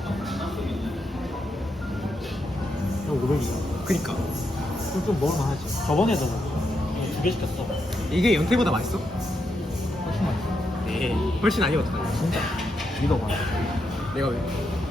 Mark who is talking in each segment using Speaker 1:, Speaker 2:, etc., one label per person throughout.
Speaker 1: 형 500이다. 그니까. 그럼 좀 먹을만 하지. 저번에도 두 개 시켰어. 이게 연태보다 맛있어? 훨씬 맛있어. 네. 훨씬 아니면 어떡하냐. 진짜. 믿어봐. 내가 왜?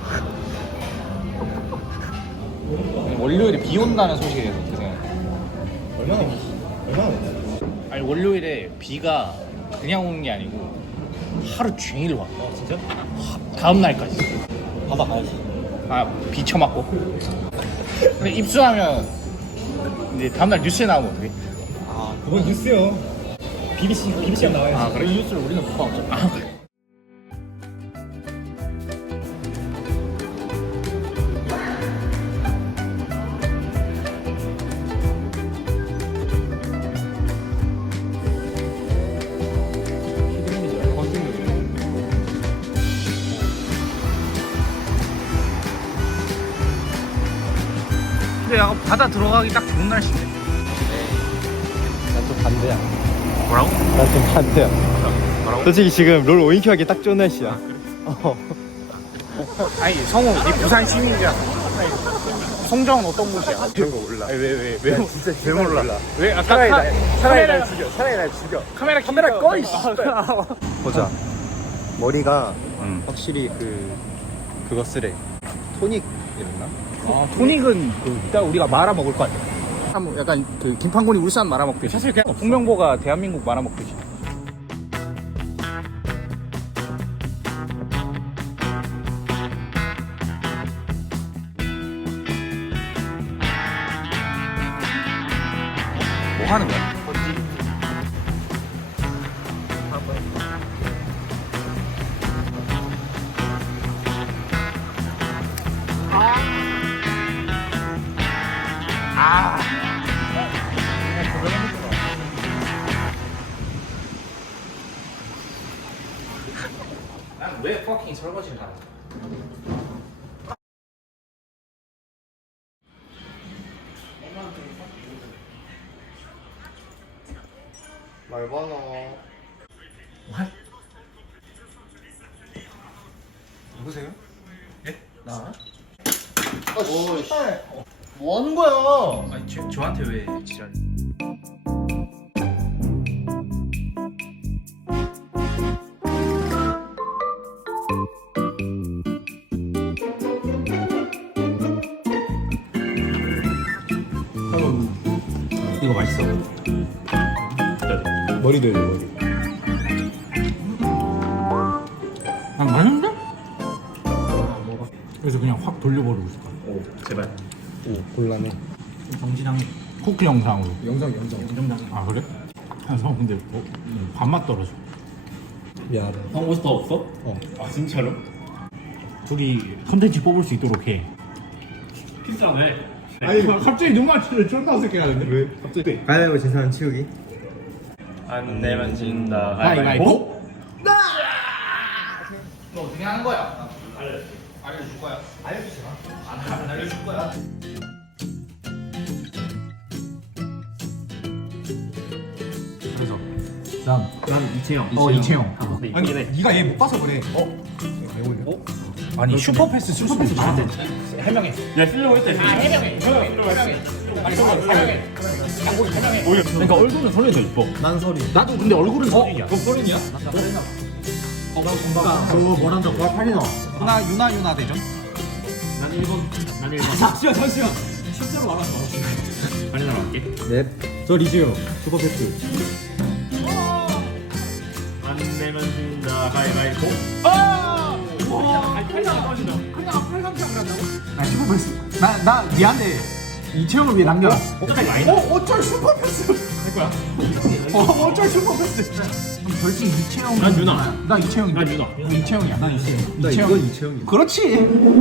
Speaker 2: 월요일에 비 온다는 소식에 대해서 어떻게 생각해?
Speaker 3: 얼마나 오냐?
Speaker 2: 아니 월요일에 비가 그냥 오는 게 아니고 하루 종일 와.
Speaker 1: 진짜?
Speaker 2: 다음 날까지.
Speaker 1: 바다 가야지.
Speaker 2: 아 비 쳐맞고. 근데 입수하면 이제 다음 날 뉴스에 나오면 어떡해?
Speaker 1: 아, 그건 뉴스요. BBC랑 나와야지.
Speaker 2: 아 그래?
Speaker 1: 그 뉴스를 우리는 못 봐왔죠.
Speaker 2: 아 그래. 근데 약간 바다 들어가기 딱 좋은 날씨인데.
Speaker 3: 난 좀 반대야.
Speaker 2: 뭐라고?
Speaker 3: 난 좀 반대야.
Speaker 2: 뭐라고?
Speaker 3: 솔직히 지금 롤 오인큐 하기 딱 좋은 날씨야.
Speaker 2: 아니 성우, 네 부산 시민이잖아. 송정은 어떤 곳이야?
Speaker 3: 그런 거 몰라.
Speaker 2: 왜
Speaker 3: 진짜
Speaker 2: 왜 몰라? 왜 아까
Speaker 3: 차라리
Speaker 2: 카메라
Speaker 3: 날 죽여. 차라리 날 죽여.
Speaker 2: 카메라 꺼 이씨.
Speaker 3: 보자. 머리가 확실히 그거 쓰래. 토닉 이랬나?
Speaker 2: 아, 토닉은 이따 우리가 말아 먹을 거 아니야? 한번 약간 그 김판곤이 울산 말아 먹듯이. 사실 그냥 홍명보가 대한민국 말아 먹듯이. 뭐 하는 거야? 난 왜 퍼킹 설거지를 하는 거야?
Speaker 3: 말 많아.
Speaker 2: 누구세요? 예? 나?
Speaker 3: 뭐 하는 거야?
Speaker 2: 아니 저한테 왜 지랄? 이거 맛있어.
Speaker 3: 머리 돌려 머리.
Speaker 2: 아 맛있는데? 아 먹어. 그래서 그냥 확 돌려버리고 싶어. 오 제발.
Speaker 3: 오 곤란해.
Speaker 2: 정진항 쿠키 영상으로.
Speaker 3: 영상.
Speaker 2: 아 그래? 형 근데 밥맛 떨어져.
Speaker 3: 미안하다.
Speaker 1: 형 옷이 더 없어?
Speaker 3: 어.
Speaker 2: 아 진짜로? 둘이 컨텐츠 뽑을 수 있도록 해.
Speaker 1: 비싸네.
Speaker 2: 아니 갑자기 눈 맞추는 쫀나 새끼 하는데?
Speaker 3: 왜? 갑자기 가위바위보 진 사람 치우기.
Speaker 1: 안 내면 진다.
Speaker 2: 가위바위보? 너 어떻게 하는 거야? 알려줄 거야. 알려주지 마. 안 알려줄 거야. 그래서
Speaker 1: 난 이채영.
Speaker 2: 이채영.
Speaker 1: 아니
Speaker 3: 네가 얘 못 봐서 그래.
Speaker 2: 아니 슈퍼패스 쓸 수도 있잖아. 해명해.
Speaker 1: 야 쓰려고 했대.
Speaker 2: 해명해. 그러니까 얼굴은 설레져 이뻐.
Speaker 3: 난 소리.
Speaker 2: 나도 근데 얼굴은 설레이야.
Speaker 1: 그럼 소린이야.
Speaker 3: 그거 뭐란다. 그거 팔리나?
Speaker 2: 유나 대전.
Speaker 1: 난 일본.
Speaker 3: 잠시만.
Speaker 1: 실제로 말하지 마. 빨리 나갈게.
Speaker 3: 넵. 저 리즈요. 슈퍼패스.
Speaker 1: 안 내면 진다. 가위바위보.
Speaker 2: 나 슈퍼패스. 나 미안해. 이채영을 위해 남겨.
Speaker 1: 어차피 많이 나.
Speaker 2: 어쩔 슈퍼패스.
Speaker 1: 할 거야.
Speaker 2: 어쩔 슈퍼패스. 벌칙 이채영.
Speaker 1: 난 유나.
Speaker 2: 나 이채영인데.
Speaker 1: 난 유나.
Speaker 2: 너 이채영이야. 난 이채영.
Speaker 3: 나 이건 이채영이야.
Speaker 2: 그렇지.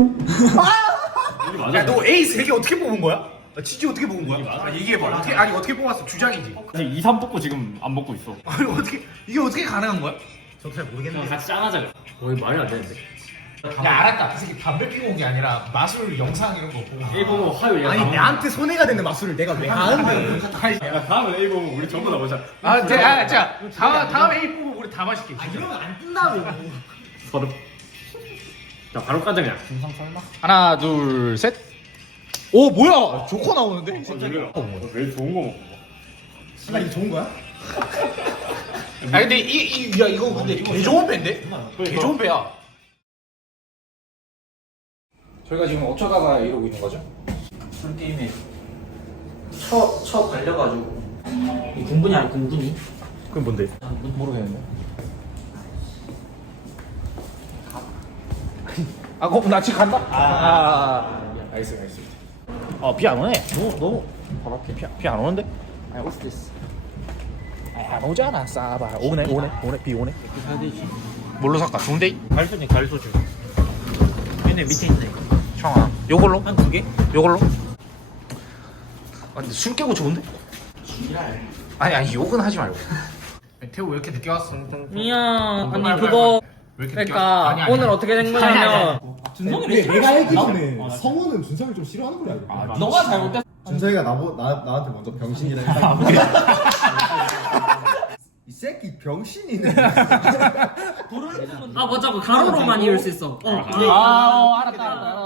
Speaker 1: 맞아.
Speaker 4: 야, 너 에이스 3개 어떻게 뽑은 거야? 지지 어떻게 뽑은 거야? 아, 얘기해봐. 어떻게 뽑았어? 주장이지.
Speaker 1: 지금 2, 3 뽑고 지금 안 먹고 있어.
Speaker 4: 아니, 이게 어떻게 가능한 거야? 저도 잘 모르겠는데.
Speaker 1: 같이 짠하자. 거의 말이 안 되는데.
Speaker 4: 야, 알았다. 그 새끼 담배 피고 온 게 아니라 마술 영상 이런 거 보고.
Speaker 1: 일본어 화요일.
Speaker 4: 아니, 나한테 손해가 되는 마술을 내가 왜 하는데?
Speaker 1: 야 다음에 일본어 우리 전부 다 보자.
Speaker 4: 자, 다음에 A 뽑으면 우리 다 마실게. 아, 이러면 안 뜬다고.
Speaker 1: 서른.
Speaker 4: 자 바로 가자 그냥.
Speaker 2: 하나 둘 셋. 오 뭐야? 조커 나오는데?
Speaker 4: 왜 좋은 거 먹고?
Speaker 3: 씨발 이거 좋은 거야?
Speaker 2: 아 근데 야 이거 근데 개 좋은 배인데? 개 좋은 배야. 저희가 지금 어쩌다가 이러고 있는 거죠?
Speaker 1: 술 게임에 쳐 갈려가지고 이 군분이 아니 군분이.
Speaker 3: 그럼 뭔데?
Speaker 2: 모르겠는데. 아, 그럼 나 지금 간다. 알겠어. 비 안 오네. 너무 바로 앞에 비안 오는데? 올 수도 있어. 안 오잖아. 싸봐. 오네. 비 오네.
Speaker 1: 사야 되지.
Speaker 2: 뭘로 살까? 좋은데?
Speaker 1: 갈소니 갈소주. 얘네 밑에 있네.
Speaker 2: 형아, 요걸로?
Speaker 1: 한 2개?
Speaker 2: 요걸로? 아, 근데 술 깨고 좋은데?
Speaker 1: 지랄.
Speaker 2: 아니 욕은 하지 말고. 태우 왜 이렇게 늦게 왔어?
Speaker 5: 미안. 아니 그거 그러니까 오늘 어떻게 된 거냐면
Speaker 3: 근데 내가 알기로는 성우는 준석이 좀 싫어하는 걸로 알고 있거든.
Speaker 5: 너가 잘못됐어.
Speaker 3: 준석이가 나한테 먼저 병신이라 했다. 이 새끼 병신이네.
Speaker 5: 아 맞아, 그 가로로만 이을 수 있어. 알았다.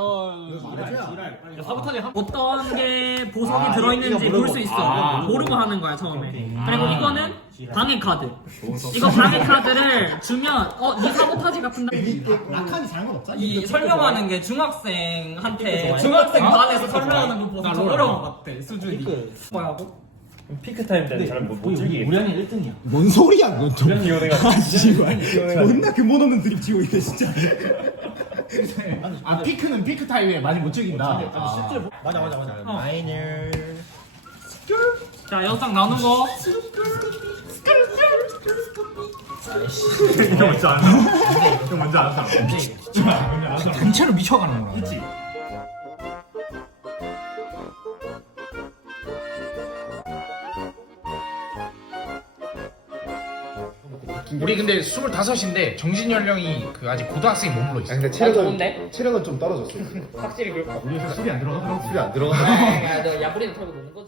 Speaker 5: 어떤 게 보석이 들어있는지 볼 수 있어. 모르고 하는 거야 처음에. 그리고 이거는 방해 카드. 이거 방해 카드를 주면 네 사보타지 같은데.
Speaker 3: 낙한이 잘못 없잖아.
Speaker 5: 이 설명하는 게 중학생한테 중학생 반에서 설명하는 거 보면 좀 어려운 것 같아 수준이. 뭐라고?
Speaker 4: 피크 타임 때는 잘못 즐기겠다.
Speaker 1: 우리 형이 1등이야.
Speaker 3: 뭔 소리야 그건 좀.
Speaker 4: 이런 이혼해가.
Speaker 3: 존나 근본 없는 드립 치고 있네 진짜.
Speaker 2: 아 피크는 피크 타임에 많이 못 즐긴다.
Speaker 1: 실제로 맞아. 마이너.
Speaker 5: 자 영상 나오는 거.
Speaker 4: 이거 뭔지 알아? 이거 뭔지 알아?
Speaker 2: 전체로 미쳐가는 거야.
Speaker 4: 그치?
Speaker 2: 우리 근데 25인데 정신 연령이 그 아직 고등학생이 머물러 있어.
Speaker 3: 근데 체력은 좀 떨어졌어.
Speaker 5: 확실히 그럴 것 같아.
Speaker 3: 술이 안 들어가더라고. 술이 안 들어가.
Speaker 5: 너 야구리는 털고 노는 거지.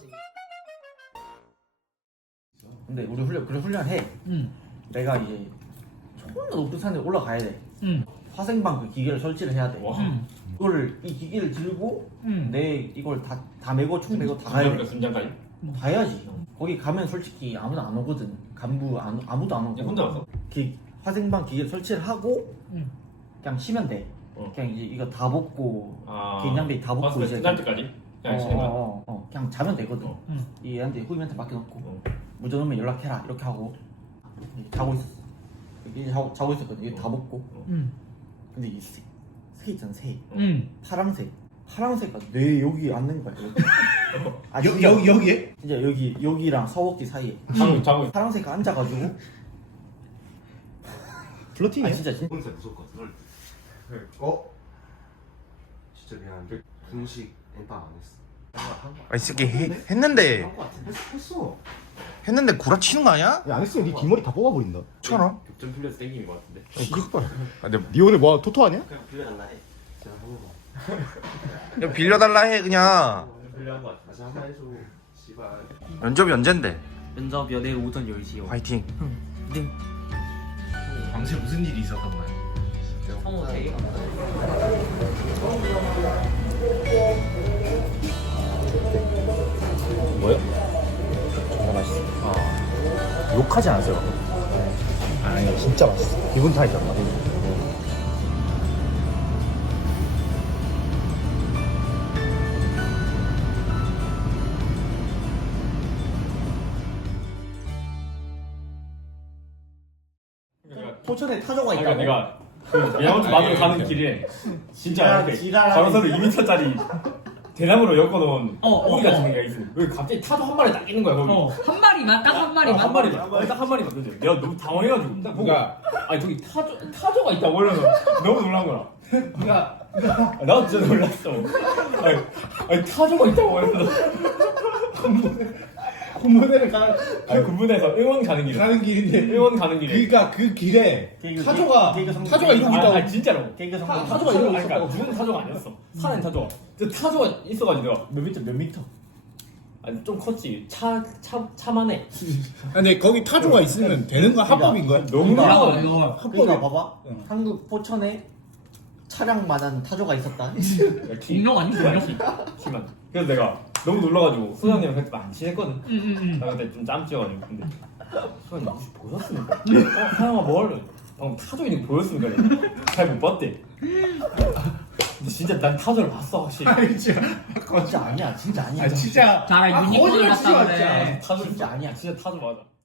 Speaker 1: 근데 우리 훈련해. 내가 이제 존나 높은 산에 올라가야 돼. 화생방 그 기계를 설치를 해야 돼. 이거를 이 기계를 들고 내 이걸 다 메고 총 메고 다 가야 돼.
Speaker 4: 순장까지?
Speaker 1: 다 해야지. 거기 가면 솔직히 아무도 안 오거든. 간부 아무도 안 오고.
Speaker 4: 혼자 왔어?
Speaker 1: 화생방 기계 설치를 하고 그냥 쉬면 돼. 그냥 이제 이거 다 벗고 개인 장비 다 벗고 이제
Speaker 4: 끝날 때까지? 그냥 쉬는 거야?
Speaker 1: 그냥 자면 되거든. 얘한테 후임한테 맡겨놓고 문제 오면 연락해라 이렇게 하고 자고 있었어. 이제 자고 있었거든. 이거 다 벗고. 근데 이 새 있잖아 새. 파랑새가 내 여기 앉는 거야. 여기.
Speaker 3: 여기에?
Speaker 1: 진짜 여기랑 서벅지 사이에
Speaker 4: 자고 있어.
Speaker 1: 파랑새가 앉아가지고
Speaker 3: 플러팅이야?
Speaker 1: 진짜
Speaker 6: 혼자 무섭거든. 진짜 미안한데 분식 엔따 안 했어.
Speaker 2: 아이 새끼 했는데 했는데 구라치는 거 아니야?
Speaker 3: 야, 안 했으면 네 뒷머리 다 뽑아버린다.
Speaker 2: 천원?
Speaker 6: 격전 풀려서 땡기는 것 같은데.
Speaker 2: 아, 근데
Speaker 3: 네 오늘 뭐 토토 아니야?
Speaker 6: 그냥 풀려달라 해. 제가 한번 봐.
Speaker 2: 야, 빌려달라 해 그냥.
Speaker 6: 풀려한 것 같아. 다시 한번 해줘. 씨발.
Speaker 2: 면접이 언젠데?
Speaker 1: 면접이야 내일 오전 10시요.
Speaker 2: 화이팅.
Speaker 4: 밤새 무슨 일이 있었던 거야?
Speaker 5: 성우 되게
Speaker 2: 뭐요? 정말 맛있어. 욕하지 않았어요? 아니 진짜 맛있어. 기분 탓이잖아.
Speaker 1: 포천에 타조가
Speaker 4: 그러니까
Speaker 1: 있다고?
Speaker 4: 내가 그 미야모토 마을 가는 길에 진짜 이렇게
Speaker 1: 지랄하네.
Speaker 4: 가로세로 2m짜리 대나무로 엮어놓은 오이 같은 애가 있어. 여기 갑자기 타조 한 마리 딱 있는 거야 거기.
Speaker 5: 한 마리만 딱 한 마리만.
Speaker 4: 한 마리만 딱 한 마리만 근데 내가 너무 당황해가지고 딱 보고 아니 저기 타조가 있다고 이러면서 너무 놀란 거야. 나도 진짜 놀랐어. 아니 타조가 있다고 이러면서
Speaker 3: 군부대를
Speaker 4: 아니 군부대에서 응원 가는 길에
Speaker 3: 가는 길인데.
Speaker 4: 응원 가는 길에
Speaker 3: 그러니까 그 길에 타조가 타조가 이러고 있다고.
Speaker 4: 아 진짜로
Speaker 1: 개그
Speaker 4: 타조가 이러고 있었다고. 누군 타조가 아니었어. 사는 타조가. 저 타조가 있어가지고 내가
Speaker 1: 몇 미터?
Speaker 4: 아니 좀 컸지. 차만해.
Speaker 3: 근데 거기 타조가 있으면 되는 건 합법인 거야?
Speaker 4: 너무 놀라워.
Speaker 1: 그러니까 봐봐. 한국 포천에
Speaker 7: 차량만한 타조가 있었다.
Speaker 5: 공룡 아니지 공룡.
Speaker 4: 심한. 그래서 내가 너무 놀라가지고 소장님이랑 그때 많이 친했거든.
Speaker 5: 응응응.
Speaker 4: 나 그때 좀 짬찌여가지고 근데 소장님 혹시 보셨습니까? 하영아 뭘? 방금 타조 있는 거 보였습니까? 잘 못 봤대. 근데 진짜 난 타조를 봤어 확실히.
Speaker 7: 진짜 아니야. 진짜 아니야.
Speaker 3: 아 진짜
Speaker 5: 자라 유니콘을
Speaker 3: 거짓말 치지 마,
Speaker 5: 봤다 그래.
Speaker 4: 타조
Speaker 7: 진짜 아니야.
Speaker 4: 진짜 타조 맞아.